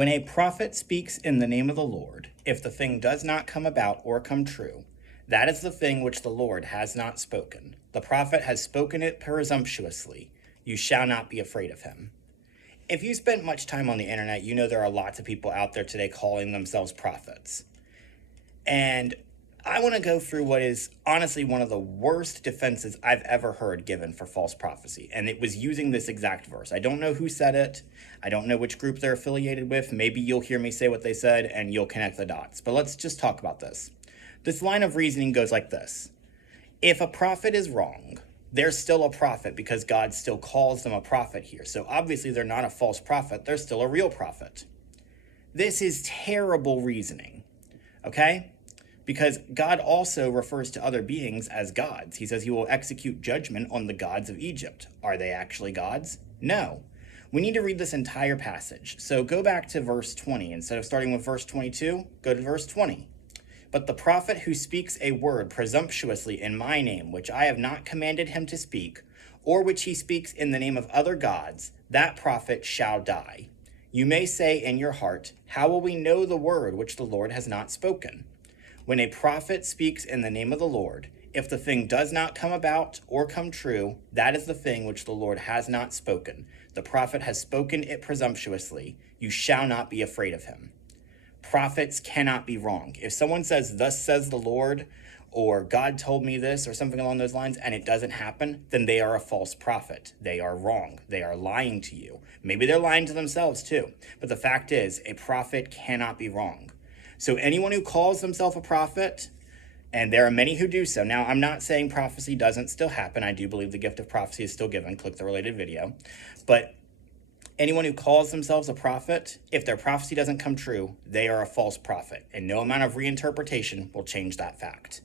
When a prophet speaks in the name of the Lord, if the thing does not come about or come true, that is the thing which the Lord has not spoken. The prophet has spoken it presumptuously. You shall not be afraid of him. If you spent much time on the internet, you know there are lots of people out there today calling themselves prophets. And I want to go through what is honestly one of the worst defenses I've ever heard given for false prophecy. And it was using this exact verse. I don't know who said it. I don't know which group they're affiliated with. Maybe you'll hear me say what they said and you'll connect the dots. But let's just talk about this. This line of reasoning goes like this. If a prophet is wrong, they're still a prophet because God still calls them a prophet here. So obviously they're not a false prophet. They're still a real prophet. This is terrible reasoning, okay? Because God also refers to other beings as gods. He says he will execute judgment on the gods of Egypt. Are they actually gods? No. We need to read this entire passage. So go back to verse 20. Instead of starting with verse 22, go to verse 20. But the prophet who speaks a word presumptuously in my name, which I have not commanded him to speak, or which he speaks in the name of other gods, that prophet shall die. You may say in your heart, how will we know the word which the Lord has not spoken? When a prophet speaks in the name of the Lord, if the thing does not come about or come true, that is the thing which the Lord has not spoken. The prophet has spoken it presumptuously. You shall not be afraid of him. Prophets cannot be wrong. If someone says, thus says the Lord, or God told me this, or something along those lines, and it doesn't happen, then they are a false prophet. They are wrong. They are lying to you. Maybe they're lying to themselves too. But the fact is, a prophet cannot be wrong. So anyone who calls themselves a prophet, and there are many who do so. Now, I'm not saying prophecy doesn't still happen. I do believe the gift of prophecy is still given. Click the related video. But anyone who calls themselves a prophet, if their prophecy doesn't come true, they are a false prophet, and no amount of reinterpretation will change that fact.